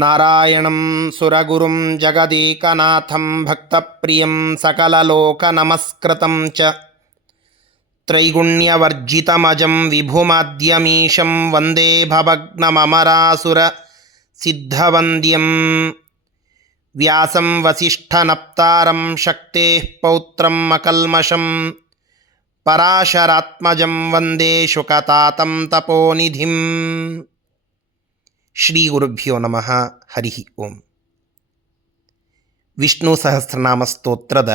ನಾರಾಯಣಂ ಸುರಗುರುಂ ಜಗದೇಕನಾಥಂ ಭಕ್ತಪ್ರಿಯಂ ಸಕಲಲೋಕನಮಸ್ಕೃತಂ ಚ ತ್ರೈಗುಣ್ಯವರ್ಜಿತಮಜಂ ವಿಭುಮಾದ್ಯಮೀಶಂ ವಂದೇ ಭವಗ್ನಮರಾಸುರಸಿದ್ಧವಂದ್ಯಂ ವ್ಯಾಸಂ ವಸಿಷ್ಠನಪ್ತಾರಂ ಶಕ್ತೇಃ ಪೌತ್ರಂ ಅಕಲ್ಮಷಂ ಪರಾಶರಾತ್ಮಜಂ ವಂದೇ ಶುಕತಾತಂ ತಪೋನಿಧಿಂ. ಶ್ರೀ ಗುರುಭ್ಯೋ ನಮಃ. ಹರಿ ಓಂ. ವಿಷ್ಣು ಸಹಸ್ರನಾಮ ಸ್ತೋತ್ರದ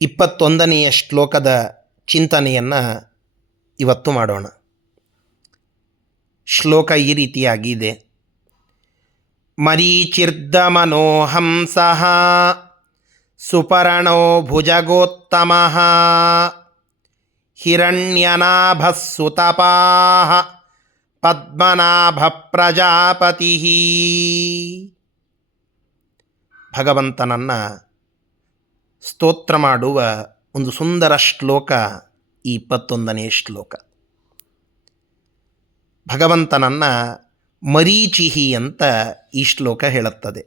21ನೆಯ ಶ್ಲೋಕದ ಚಿಂತನೆಯನ್ನು ಇವತ್ತು ಮಾಡೋಣ. ಶ್ಲೋಕ ಈ ರೀತಿಯಾಗಿದೆ: ಮರೀಚಿರ್ದಮನೋಹಂಸಃ ಸುಪರ್ಣೋ ಭುಜಗೋತ್ತಮಃ ಹಿರಣ್ಯನಾಭಃ ಸುತಪಾಃ ಪದ್ಮನಾಭ ಪ್ರಜಾಪತಿ. ಭಗವಂತನನ್ನು ಸ್ತೋತ್ರ ಮಾಡುವ ಒಂದು ಸುಂದರ ಶ್ಲೋಕ ಈ 21ನೇ ಶ್ಲೋಕ. ಭಗವಂತನನ್ನು ಮರೀಚಿಹಿ ಅಂತ ಈ ಶ್ಲೋಕ ಹೇಳುತ್ತದೆ.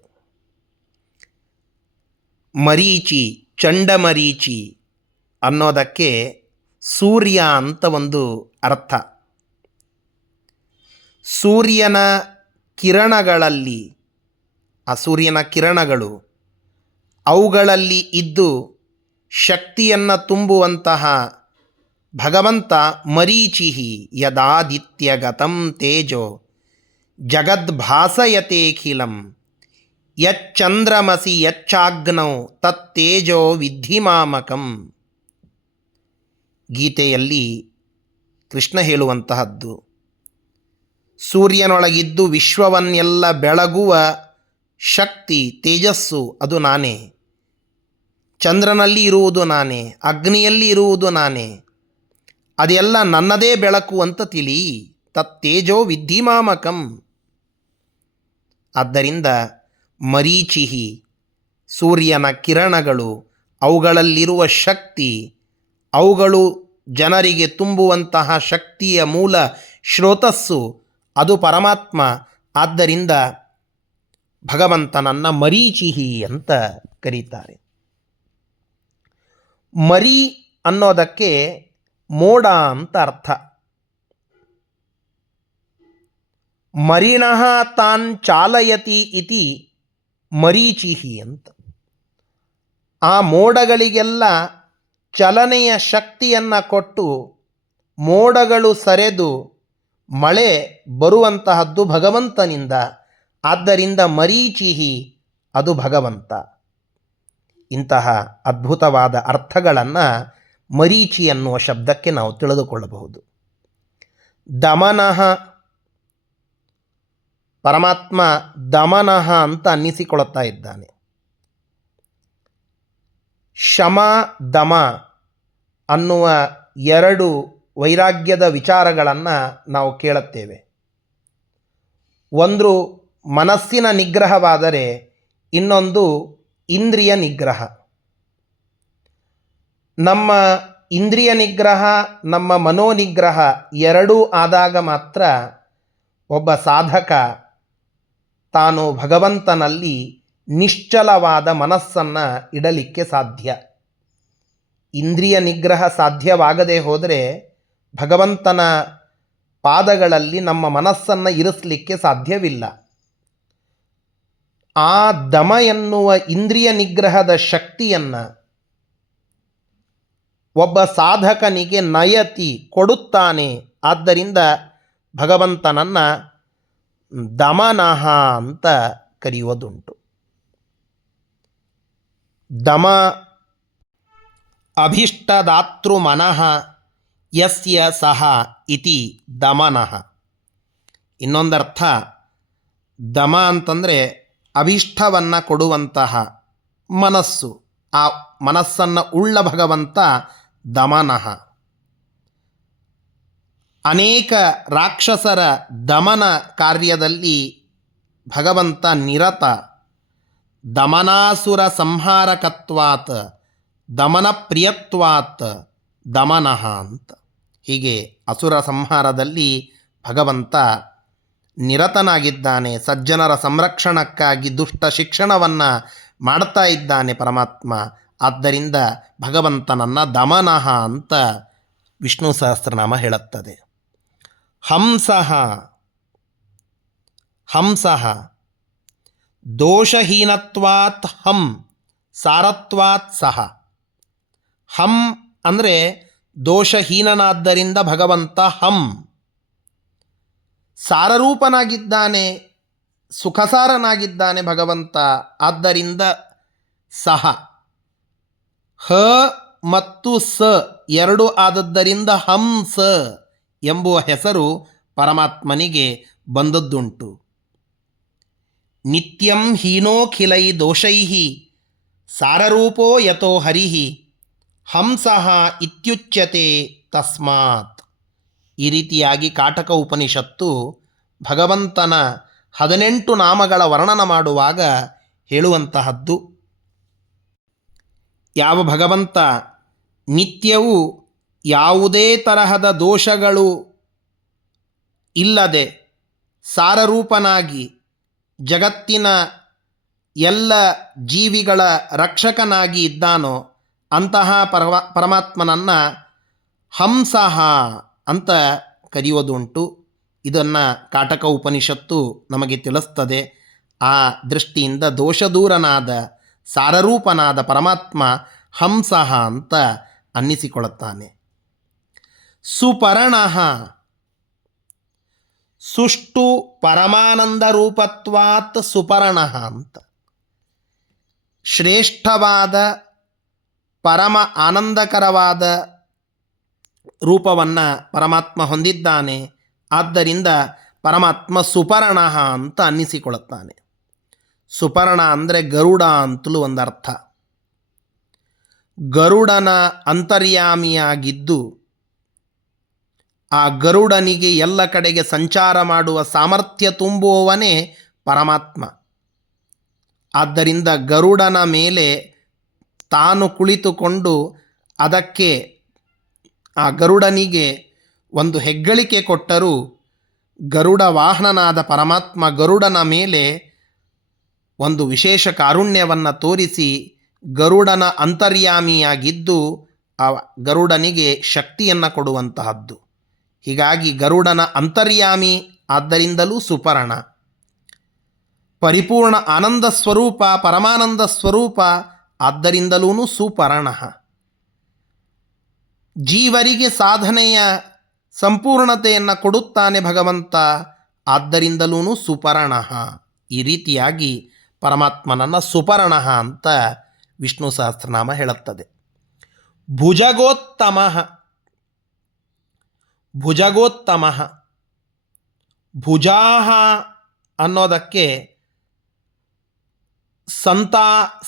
ಮರೀಚಿ, ಚಂಡಮರೀಚಿ ಅನ್ನೋದಕ್ಕೆ ಸೂರ್ಯ ಅಂತ ಒಂದು ಅರ್ಥ. ಸೂರ್ಯನ ಕಿರಣಗಳಲ್ಲಿ, ಆ ಸೂರ್ಯನ ಕಿರಣಗಳು ಅವುಗಳಲ್ಲಿ ಇದ್ದು ಶಕ್ತಿಯನ್ನು ತುಂಬುವಂತಹ ಭಗವಂತ ಮರೀಚಿಹಿ ಯದಾದಿತ್ಯಗತಂ ತೇಜೋ ಜಗದ್ಭಾಸಯತೇಖಿಲಂ ಯಚ್ಚಂದ್ರಮಸಿ ಯಚ್ಚಾಗ್ನೌ ತತ್ತೇಜೋ ವಿದ್ಧಿಮಾಮಕಂ. ಗೀತೆಯಲ್ಲಿ ಕೃಷ್ಣ ಹೇಳುವಂತಹದ್ದು, ಸೂರ್ಯನೊಳಗಿದ್ದು ವಿಶ್ವವನ್ನೆಲ್ಲ ಬೆಳಗುವ ಶಕ್ತಿ ತೇಜಸ್ಸು ಅದು ನಾನೇ, ಚಂದ್ರನಲ್ಲಿ ಇರುವುದು ನಾನೇ, ಅಗ್ನಿಯಲ್ಲಿ ಇರುವುದು ನಾನೇ, ಅದೆಲ್ಲ ನನ್ನದೇ ಬೆಳಕು ಅಂತ ತಿಳಿ. ತತ್ತೇಜೋ ವಿದ್ಧಿಮಾಮಕಂ. ಆದ್ದರಿಂದ ಮರೀಚಿಹಿ, ಸೂರ್ಯನ ಕಿರಣಗಳು, ಅವುಗಳಲ್ಲಿರುವ ಶಕ್ತಿ, ಅವುಗಳು ಜನರಿಗೆ ತುಂಬುವಂತಹ ಶಕ್ತಿಯ ಮೂಲ ಶ್ರೋತಸ್ಸು ಅದು ಪರಮಾತ್ಮ. ಆದ್ದರಿಂದ ಭಗವಂತನನ್ನು ಮರೀಚಿಹಿ ಅಂತ ಕರೀತಾರೆ. ಮರಿ ಅನ್ನೋದಕ್ಕೆ ಮೋಡ ಅಂತ ಅರ್ಥ. ಮರಿಣಃ ತಾನ್ ಚಾಲಯತಿ ಇತಿ ಮರೀಚಿಹಿ ಅಂತ. ಆ ಮೋಡಗಳಿಗೆಲ್ಲ ಚಲನೆಯ ಶಕ್ತಿಯನ್ನು ಕೊಟ್ಟು ಮೋಡಗಳು ಸರೆದು ಮಳೆ ಬರುವಂತಹದ್ದು ಭಗವಂತನಿಂದ. ಆದ್ದರಿಂದ ಮರೀಚಿಹಿ ಅದು ಭಗವಂತ. ಇಂತಹ ಅದ್ಭುತವಾದ ಅರ್ಥಗಳನ್ನು ಮರೀಚಿ ಅನ್ನುವ ಶಬ್ದಕ್ಕೆ ನಾವು ತಿಳಿದುಕೊಳ್ಳಬಹುದು. ದಮನಃ, ಪರಮಾತ್ಮ ದಮನಃ ಅಂತ ಅನ್ನಿಸಿಕೊಳ್ಳುತ್ತಾ ಇದ್ದಾನೆ. ಶಮ ದಮ ಅನ್ನುವ ಎರಡು ವೈರಾಗ್ಯದ ವಿಚಾರಗಳನ್ನು ನಾವು ಕೇಳುತ್ತೇವೆ. ಒಂದು ಮನಸ್ಸಿನ ನಿಗ್ರಹವಾದರೆ ಇನ್ನೊಂದು ಇಂದ್ರಿಯ ನಿಗ್ರಹ. ನಮ್ಮ ಇಂದ್ರಿಯ ನಿಗ್ರಹ, ನಮ್ಮ ಮನೋನಿಗ್ರಹ ಎರಡೂ ಆದಾಗ ಮಾತ್ರ ಒಬ್ಬ ಸಾಧಕ ತಾನು ಭಗವಂತನಲ್ಲಿ ನಿಶ್ಚಲವಾದ ಮನಸ್ಸನ್ನು ಇಡಲಿಕ್ಕೆ ಸಾಧ್ಯ. ಇಂದ್ರಿಯ ನಿಗ್ರಹ ಸಾಧ್ಯವಾಗದೇ ಹೋದರೆ ಭಗವಂತನ ಪಾದಗಳಲ್ಲಿ ನಮ್ಮ ಮನಸ್ಸನ್ನು ಇರಿಸಲಿಕ್ಕೆ ಸಾಧ್ಯವಿಲ್ಲ. ಆ ದಮ ಎನ್ನುವ ಇಂದ್ರಿಯ ನಿಗ್ರಹದ ಶಕ್ತಿಯನ್ನು ಒಬ್ಬ ಸಾಧಕನಿಗೆ ನಯತಿ ಕೊಡುತ್ತಾನೆ. ಆದ್ದರಿಂದ ಭಗವಂತನನ್ನು ದಮನಃ ಅಂತ ಕರೆಯುವುದುಂಟು. ದಮ ಅಭೀಷ್ಟದಾತೃ ಮನಃ ಯಸ್ಯ ಸಹ ಇತಿ ದಮನಃ. ಇನ್ನೊಂದರ್ಥ ದಮ ಅಂತಂದರೆ ಅಭೀಷ್ಟವನ್ನು ಕೊಡುವಂತಹ ಮನಸ್ಸು. ಆ ಮನಸ್ಸನ್ನು ಉಳ್ಳ ಭಗವಂತ ದಮನಃ. ಅನೇಕ ರಾಕ್ಷಸರ ದಮನ ಕಾರ್ಯದಲ್ಲಿ ಭಗವಂತ ನಿರತ. ದಮನಾಸುರ ಸಂಹಾರಕತ್ವಾತ್ ದಮನ ಪ್ರಿಯತ್ವಾತ್ ದಮನಃ ಅಂತ. ಹೀಗೆ ಅಸುರ ಸಂಹಾರದಲ್ಲಿ ಭಗವಂತ ನಿರತನಾಗಿದ್ದಾನೆ. ಸಜ್ಜನರ ಸಂರಕ್ಷಣಕ್ಕಾಗಿ ದುಷ್ಟ ಶಿಕ್ಷಣವನ್ನು ಮಾಡ್ತಾ ಇದ್ದಾನೆ ಪರಮಾತ್ಮ. ಆದ್ದರಿಂದ ಭಗವಂತನನ್ನು ದಮನಃ ಅಂತ ವಿಷ್ಣು ಸಹಸ್ರನಾಮ ಹೇಳುತ್ತದೆ. ಹಂಸಃ ಹಂಸಃ ದೋಷಹೀನತ್ವಾತ್ ಹಂ ಸಾರತ್ವಾತ್ ಸಹ. ಹಂ ಅಂದರೆ ದೋಷಹೀನನಾದ್ದರಿಂದ ಭಗವಂತ ಹಂ. ಸಾರರೂಪನಾಗಿದ್ದಾನೆ, ಸುಖಸಾರನಾಗಿದ್ದಾನೆ ಭಗವಂತ. ಆದ್ದರಿಂದ ಸಹ. ಹ ಮತ್ತು ಸ ಎರಡು ಆದದ್ದರಿಂದ ಹಂಸ ಎಂಬುವ ಹೆಸರು ಪರಮಾತ್ಮನಿಗೆ ಬಂದದ್ದುಂಟು. ನಿತ್ಯಂ ಹೀನೋಖಿಲೈ ದೋಷೈ ಸಾರರೂಪೋ ಯತೋ ಹರಿಃ ಹಂಸಃ ಇತ್ಯುಚ್ಯತೆ ತಸ್ಮಾತ್. ಈ ರೀತಿಯಾಗಿ ಕಾಟಕ ಉಪನಿಷತ್ತು ಭಗವಂತನ 18 ನಾಮಗಳ ವರ್ಣನ ಮಾಡುವಾಗ ಹೇಳುವಂತಹದ್ದು. ಯಾವ ಭಗವಂತ ನಿತ್ಯವೂ ಯಾವುದೇ ತರಹದ ದೋಷಗಳು ಇಲ್ಲದೆ ಸಾರರೂಪನಾಗಿ ಜಗತ್ತಿನ ಎಲ್ಲ ಜೀವಿಗಳ ರಕ್ಷಕನಾಗಿ ಇದ್ದಾನೋ ಅಂತಹ ಪರಮಾತ್ಮನನ್ನು ಹಂಸಃ ಅಂತ ಕರೆಯೋದುಂಟು. ಇದನ್ನು ಕಾಟಕ ಉಪನಿಷತ್ತು ನಮಗೆ ತಿಳಿಸ್ತದೆ. ಆ ದೃಷ್ಟಿಯಿಂದ ದೋಷದೂರನಾದ ಸಾರರೂಪನಾದ ಪರಮಾತ್ಮ ಹಂಸಃ ಅಂತ ಅನ್ನಿಸಿಕೊಳ್ಳುತ್ತಾನೆ. ಸುಪರ್ಣಃ ಸುಷ್ಟು ಪರಮಾನಂದ ರೂಪತ್ವಾತ್ ಸುಪರ್ಣಃ ಅಂತ. ಶ್ರೇಷ್ಠವಾದ ಪರಮ ಆನಂದಕರವಾದ ರೂಪವನ್ನು ಪರಮಾತ್ಮ ಹೊಂದಿದ್ದಾನೆ. ಆದ್ದರಿಂದ ಪರಮಾತ್ಮ ಸುಪರ್ಣಃ ಅಂತ ಅನ್ನಿಸಿಕೊಳ್ಳುತ್ತಾನೆ. ಸುಪರ್ಣ ಅಂದರೆ ಗರುಡ ಅಂತಲೂ ಒಂದರ್ಥ. ಗರುಡನ ಅಂತರ್ಯಾಮಿಯಾಗಿದ್ದು ಆ ಗರುಡನಿಗೆ ಎಲ್ಲ ಕಡೆಗೆ ಸಂಚಾರ ಮಾಡುವ ಸಾಮರ್ಥ್ಯ ತುಂಬುವವನೇ ಪರಮಾತ್ಮ. ಆದ್ದರಿಂದ ಗರುಡನ ಮೇಲೆ ತಾನು ಕುಳಿತುಕೊಂಡು ಅದಕ್ಕೆ ಆ ಗರುಡನಿಗೆ ಒಂದು ಹೆಗ್ಗಳಿಕೆ ಕೊಟ್ಟರೂ ಗರುಡ ವಾಹನನಾದ ಪರಮಾತ್ಮ ಗರುಡನ ಮೇಲೆ ಒಂದು ವಿಶೇಷ ಕಾರುಣ್ಯವನ್ನು ತೋರಿಸಿ ಗರುಡನ ಅಂತರ್ಯಾಮಿಯಾಗಿದ್ದು ಆ ಗರುಡನಿಗೆ ಶಕ್ತಿಯನ್ನು ಕೊಡುವಂತಹದ್ದು. ಹೀಗಾಗಿ ಗರುಡನ ಅಂತರ್ಯಾಮಿ ಆದ್ದರಿಂದಲೂ ಸುಪರ್ಣ. ಪರಿಪೂರ್ಣ ಆನಂದ ಸ್ವರೂಪ ಪರಮಾನಂದ ಸ್ವರೂಪ ಆದ್ದರಿಂದಲೂ ಸುಪರ್ಣ. ಜೀವರಿಗೆ ಸಾಧನೆಯ ಸಂಪೂರ್ಣತೆಯನ್ನು ಕೊಡುತ್ತಾನೆ ಭಗವಂತ, ಆದ್ದರಿಂದಲೂ ಸುಪರ್ಣ. ಈ ರೀತಿಯಾಗಿ ಪರಮಾತ್ಮನನ್ನು ಸುಪರ್ಣ ಅಂತ ವಿಷ್ಣು ಸಹಸ್ರನಾಮ ಹೇಳುತ್ತದೆ. ಭುಜಗೋತ್ತಮ ಭುಜಗೋತ್ತಮ ಭುಜಾಹ ಅನ್ನೋದಕ್ಕೆ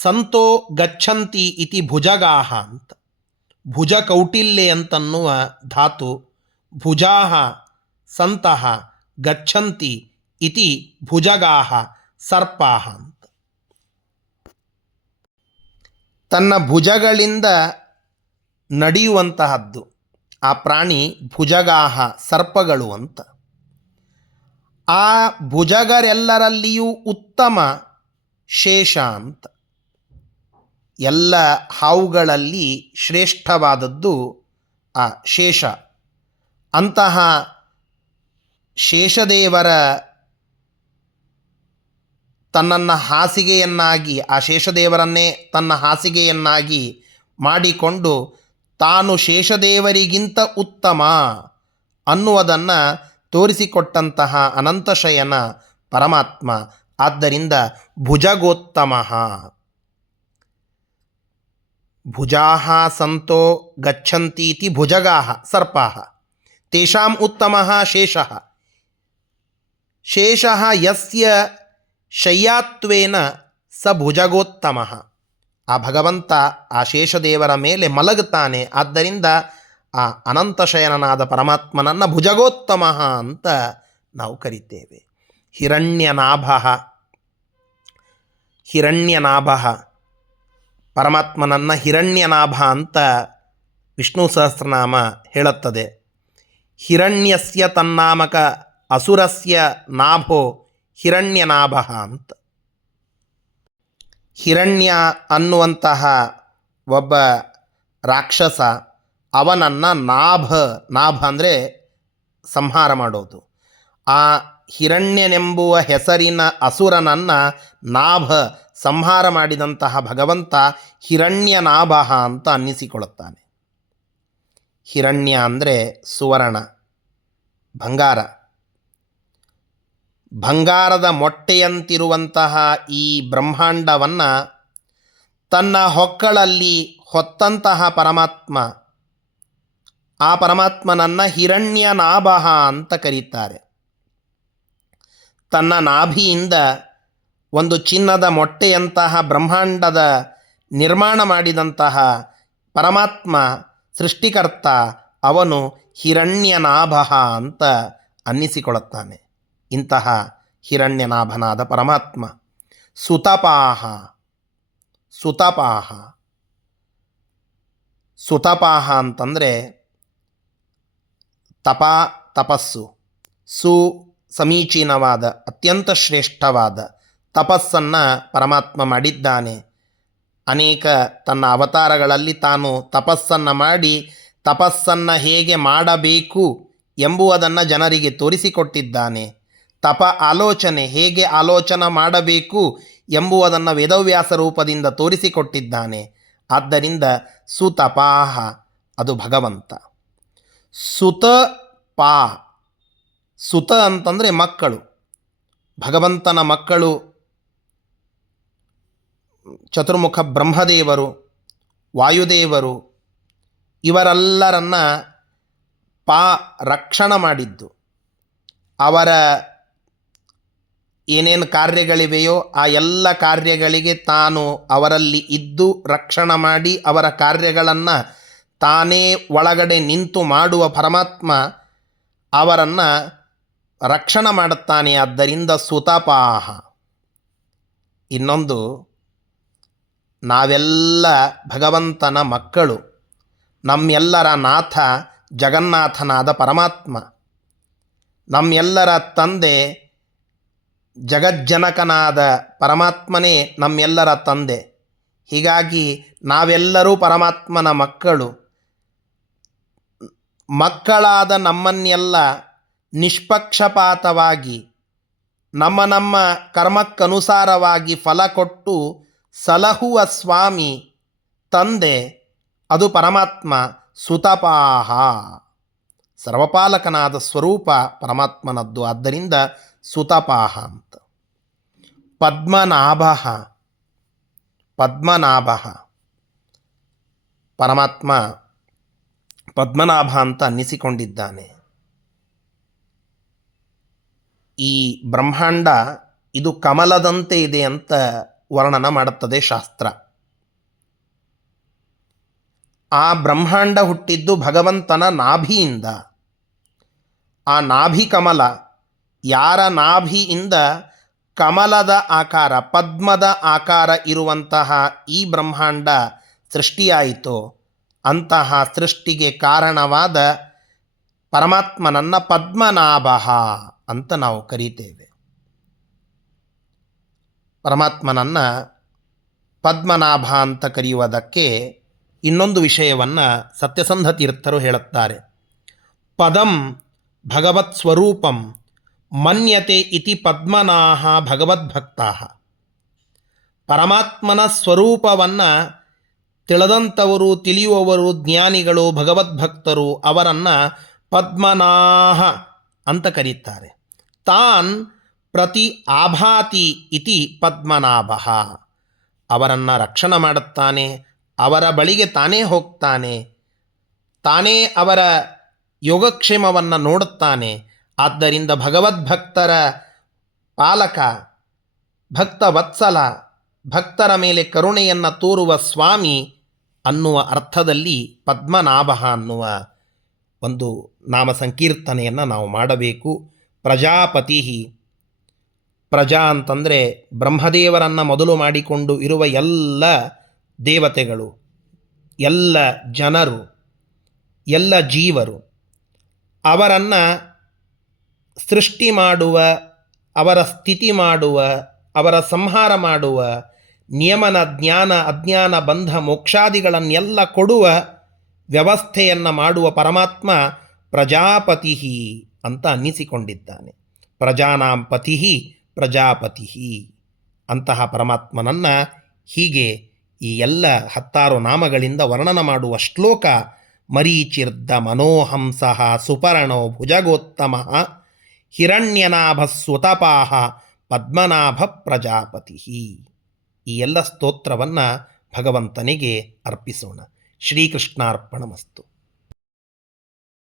ಸಂತೋ ಗಚ್ಚಂತಿ ಇತಿ ಭುಜಗಾಹ ಅಂತ. ಭುಜ ಕೌಟಿಲ್ಯೆ ಅಂತನ್ನುವ ಧಾತು. ಭುಜಾಹ ಸಂತಃ ಗಚ್ಚಂತಿ ಇತಿ ಭುಜಗಾಹ ಸರ್ಪಾಹ ಅಂತ. ತನ್ನ ಭುಜಗಳಿಂದ ನಡೆಯುವಂತಹದ್ದು ಆ ಪ್ರಾಣಿ ಭುಜಗಾಹ ಸರ್ಪಗಳು ಅಂತ. ಆ ಭುಜಗರೆಲ್ಲರಲ್ಲಿಯೂ ಉತ್ತಮ ಶೇಷ ಅಂತ. ಎಲ್ಲ ಹಾವುಗಳಲ್ಲಿ ಶ್ರೇಷ್ಠವಾದದ್ದು ಆ ಶೇಷ. ಅಂತಹ ಶೇಷದೇವರ ತನ್ನನ್ನು ಹಾಸಿಗೆಯನ್ನಾಗಿ ಆ ಶೇಷದೇವರನ್ನೇ ತನ್ನ ಹಾಸಿಗೆಯನ್ನಾಗಿ ಮಾಡಿಕೊಂಡು ತಾನು ಶೇಷದೇವರಿಗಿಂತ ಉತ್ತಮ ಅನ್ನುವುದನ್ನು ತೋರಿಸಿಕೊಟ್ಟಂತಹ ಅನಂತಶಯನ ಪರಮಾತ್ಮ. ಆದ್ದರಿಂದ ಭುಜಗೋತ್ತಮ. ಭುಜಾಹ ಸಂತೋ ಗಚ್ಚಂತೀತಿ ಭುಜಗಾಹ ಸರ್ಪಾಹ ತೇಷಾಂ ಉತ್ತಮಃ ಶೇಷಃ. ಶೇಷಃ ಯಸ್ಯ ಶಯ್ಯಾತ್ವೇನ ಸ ಭುಜಗೋತ್ತಮಃ. ಆ ಭಗವಂತ ಆ ಶೇಷದೇವರ ಮೇಲೆ ಮಲಗುತ್ತಾನೆ. ಆದ್ದರಿಂದ ಆ ಅನಂತಶಯನನಾದ ಪರಮಾತ್ಮನನ್ನು ಭುಜಗೋತ್ತಮ ಅಂತ ನಾವು ಕರಿತೇವೆ. ಹಿರಣ್ಯನಾಭ ಹಿರಣ್ಯನಾಭ ಪರಮಾತ್ಮನನ್ನು ಹಿರಣ್ಯನಾಭ ಅಂತ ವಿಷ್ಣು ಸಹಸ್ರನಾಮ ಹೇಳುತ್ತದೆ. ಹಿರಣ್ಯಸ್ಯ ತನ್ನಾಮಕ ಅಸುರಸ್ಯ ನಾಭೋ ಹಿರಣ್ಯನಾಭ ಅಂತ. ಹಿರಣ್ಯ ಅನ್ನುವಂತಹ ಒಬ್ಬ ರಾಕ್ಷಸ, ಅವನನ್ನು ನಾಭ ಅಂದರೆ ಸಂಹಾರ ಮಾಡೋದು. ಆ ಹಿರಣ್ಯನೆಂಬುವ ಹೆಸರಿನ ಅಸುರನನ್ನು ನಾಭ ಸಂಹಾರ ಮಾಡಿದಂತಹ ಭಗವಂತ ಹಿರಣ್ಯನಾಭ ಅಂತ ಅನ್ನಿಸಿಕೊಳ್ಳುತ್ತಾನೆ. ಹಿರಣ್ಯ ಅಂದರೆ ಸುವರ್ಣ, ಬಂಗಾರ. ಬಂಗಾರದ ಮೊಟ್ಟೆಯಂತಿರುವಂತಹ ಈ ಬ್ರಹ್ಮಾಂಡವನ್ನು ತನ್ನ ಹೊಕ್ಕಳಲ್ಲಿ ಹೊತ್ತಂತಹ ಪರಮಾತ್ಮ, ಆ ಪರಮಾತ್ಮನನ್ನು ಹಿರಣ್ಯನಾಭ ಅಂತ ಕರೀತಾರೆ. ತನ್ನ ನಾಭಿಯಿಂದ ಒಂದು ಚಿನ್ನದ ಮೊಟ್ಟೆಯಂತಹ ಬ್ರಹ್ಮಾಂಡದ ನಿರ್ಮಾಣ ಮಾಡಿದಂತಹ ಪರಮಾತ್ಮ, ಸೃಷ್ಟಿಕರ್ತ, ಅವನು ಹಿರಣ್ಯನಾಭ ಅಂತ ಅನ್ನಿಸಿಕೊಳ್ಳುತ್ತಾನೆ. ಇಂತಹ ಹಿರಣ್ಯನಾಭನಾದ ಪರಮಾತ್ಮ ಸುತಪಾಹ. ಸುತಪಾಹ ಅಂತಂದರೆ ತಪಸ್ಸು. ಸಮೀಚೀನವಾದ, ಅತ್ಯಂತ ಶ್ರೇಷ್ಠವಾದ ತಪಸ್ಸನ್ನು ಪರಮಾತ್ಮ ಮಾಡಿದ್ದಾನೆ. ಅನೇಕ ತನ್ನ ಅವತಾರಗಳಲ್ಲಿ ತಾನು ತಪಸ್ಸನ್ನು ಮಾಡಿ ತಪಸ್ಸನ್ನು ಹೇಗೆ ಮಾಡಬೇಕು ಎಂಬುವುದನ್ನು ಜನರಿಗೆ ತೋರಿಸಿಕೊಟ್ಟಿದ್ದಾನೆ. ಆಲೋಚನೆ ಹೇಗೆ ಆಲೋಚನೆ ಮಾಡಬೇಕು ಎಂಬುವುದನ್ನು ವೇದವ್ಯಾಸ ರೂಪದಿಂದ ತೋರಿಸಿಕೊಟ್ಟಿದ್ದಾನೆ. ಆದ್ದರಿಂದ ಸುತಪಾಹ ಅದು ಭಗವಂತ. ಸುತ ಅಂತಂದರೆ ಮಕ್ಕಳು, ಭಗವಂತನ ಮಕ್ಕಳು ಚತುರ್ಮುಖ ಬ್ರಹ್ಮದೇವರು, ವಾಯುದೇವರು, ಇವರೆಲ್ಲರನ್ನ ರಕ್ಷಣೆ ಮಾಡಿದ್ದು. ಅವರ ಏನೇನು ಕಾರ್ಯಗಳಿವೆಯೋ ಆ ಎಲ್ಲ ಕಾರ್ಯಗಳಿಗೆ ತಾನು ಅವರಲ್ಲಿ ಇದ್ದು ರಕ್ಷಣೆ ಮಾಡಿ ಅವರ ಕಾರ್ಯಗಳನ್ನು ತಾನೇ ಒಳಗಡೆ ನಿಂತು ಮಾಡುವ ಪರಮಾತ್ಮ ಅವರನ್ನು ರಕ್ಷಣೆ ಮಾಡುತ್ತಾನೆ. ಆದ್ದರಿಂದ ಸುತಪಾಹ. ಇನ್ನೊಂದು, ನಾವೆಲ್ಲ ಭಗವಂತನ ಮಕ್ಕಳು. ನಮ್ಮೆಲ್ಲರ ನಾಥ ಜಗನ್ನಾಥನಾದ ಪರಮಾತ್ಮ, ನಮ್ಮೆಲ್ಲರ ತಂದೆ ಜಗಜ್ಜನಕನಾದ ಪರಮಾತ್ಮನೇ ನಮ್ಮೆಲ್ಲರ ತಂದೆ. ಹೀಗಾಗಿ ನಾವೆಲ್ಲರೂ ಪರಮಾತ್ಮನ ಮಕ್ಕಳು. ಮಕ್ಕಳಾದ ನಮ್ಮನ್ನೆಲ್ಲ ನಿಷ್ಪಕ್ಷಪಾತವಾಗಿ ನಮ್ಮ ಕರ್ಮಕ್ಕನುಸಾರವಾಗಿ ಫಲ ಕೊಟ್ಟು ಸಲಹುವ ಸ್ವಾಮಿ, ತಂದೆ, ಅದು ಪರಮಾತ್ಮ ಸುತಪಾಹ. ಸರ್ವಪಾಲಕನಾದ ಸ್ವರೂಪ ಪರಮಾತ್ಮನದ್ದು. ಆದ್ದರಿಂದ ಸುತಪಾಹ ಅಂತ. ಪದ್ಮನಾಭ ಪರಮಾತ್ಮ ಪದ್ಮನಾಭ ಅಂತ ಅನ್ನಿಸಿಕೊಂಡಿದ್ದಾನೆ. ಈ ಬ್ರಹ್ಮಾಂಡ ಇದು ಕಮಲದಂತೆ ಇದೆ ಅಂತ ವರ್ಣನ ಮಾಡುತ್ತದೆ ಶಾಸ್ತ್ರ. ಆ ಬ್ರಹ್ಮಾಂಡ ಹುಟ್ಟಿದ್ದು ಭಗವಂತನ ನಾಭಿಯಿಂದ. ಆ ನಾಭಿ ಕಮಲ, ಯಾರ ನಾಭಿಯಿಂದ ಕಮಲದ ಆಕಾರ, ಪದ್ಮದ ಆಕಾರ ಇರುವಂತಹ ಈ ಬ್ರಹ್ಮಾಂಡ ಸೃಷ್ಟಿಯಾಯಿತೋ ಅಂತಹ ಸೃಷ್ಟಿಗೆ ಕಾರಣವಾದ ಪರಮಾತ್ಮನನ್ನು ಪದ್ಮನಾಭ ಅಂತ ನಾವು ಕರೀತೇವೆ. ಪರಮಾತ್ಮನನ್ನು ಪದ್ಮನಾಭ ಅಂತ ಕರೆಯುವುದಕ್ಕೆ ಇನ್ನೊಂದು ವಿಷಯವನ್ನು ಸತ್ಯಸಂಧ ತೀರ್ಥರು ಹೇಳುತ್ತಾರೆ. ಪದಂ ಭಗವತ್ ಸ್ವರೂಪಂ ಮನ್ಯತೆ ಇತಿ ಪದ್ಮನಾಹ ಭಗವದ್ಭಕ್ತಾಃ. ಪರಮಾತ್ಮನ ಸ್ವರೂಪವನ್ನು ತಿಳಿದಂಥವರು, ತಿಳಿಯುವವರು, ಜ್ಞಾನಿಗಳು, ಭಗವದ್ಭಕ್ತರು ಅವರನ್ನು ಪದ್ಮನಾಹ ಅಂತ ಕರೀತಾರೆ. ತಾನ್ ಪ್ರತಿ ಆಭಾತಿ ಇತಿ ಪದ್ಮನಾಭ. ಅವರನ್ನು ರಕ್ಷಣೆ ಮಾಡುತ್ತಾನೆ, ಅವರ ಬಳಿಗೆ ತಾನೇ ಹೋಗ್ತಾನೆ, ತಾನೇ ಅವರ ಯೋಗಕ್ಷೇಮವನ್ನು ನೋಡುತ್ತಾನೆ. ಆದ್ದರಿಂದ ಭಗವದ್ಭಕ್ತರ ಪಾಲಕ, ಭಕ್ತ ವತ್ಸಲ, ಭಕ್ತರ ಮೇಲೆ ಕರುಣೆಯನ್ನು ತೋರುವ ಸ್ವಾಮಿ ಅನ್ನುವ ಅರ್ಥದಲ್ಲಿ ಪದ್ಮನಾಭ ಅನ್ನುವ ಒಂದು ನಾಮ ಸಂಕೀರ್ತನೆಯನ್ನು ನಾವು ಮಾಡಬೇಕು. ಪ್ರಜಾಪತಿ, ಪ್ರಜಾ ಅಂತಂದರೆ ಬ್ರಹ್ಮದೇವರನ್ನು ಮೊದಲು ಮಾಡಿಕೊಂಡು ಇರುವ ಎಲ್ಲ ದೇವತೆಗಳು, ಎಲ್ಲ ಜನರು, ಎಲ್ಲ ಜೀವರು, ಅವರನ್ನು ಸೃಷ್ಟಿ ಮಾಡುವ, ಅವರ ಸ್ಥಿತಿ ಮಾಡುವ, ಅವರ ಸಂಹಾರ ಮಾಡುವ, ನಿಯಮನ ಜ್ಞಾನ ಅಜ್ಞಾನ ಬಂಧ ಮೋಕ್ಷಾದಿಗಳನ್ನೆಲ್ಲ ಕೊಡುವ ವ್ಯವಸ್ಥೆಯನ್ನು ಮಾಡುವ ಪರಮಾತ್ಮ ಪ್ರಜಾಪತಿ ಅಂತ ಅನ್ನಿಸಿಕೊಂಡಿದ್ದಾನೆ. ಪ್ರಜಾನಾಂ ಪತಿ ಪ್ರಜಾಪತಿ ಅಂತಹ ಪರಮಾತ್ಮನನ್ನು ಹೀಗೆ ಈ ಎಲ್ಲ 16 ನಾಮಗಳಿಂದ ವರ್ಣನ ಮಾಡುವ ಶ್ಲೋಕ ಮರೀಚಿರ್ದ ಮನೋಹಂಸಃ ಸುಪರ್ಣೋ ಭುಜಗೋತ್ತಮ ಹಿರಣ್ಯನಾಭಸ್ವತಪಾಹ ಪದ್ಮನಾಭ ಪ್ರಜಾಪತಿ. ಈ ಎಲ್ಲ ಸ್ತೋತ್ರವನ್ನು ಭಗವಂತನಿಗೆ ಅರ್ಪಿಸೋಣ. ಶ್ರೀಕೃಷ್ಣಾರ್ಪಣಮಸ್ತು.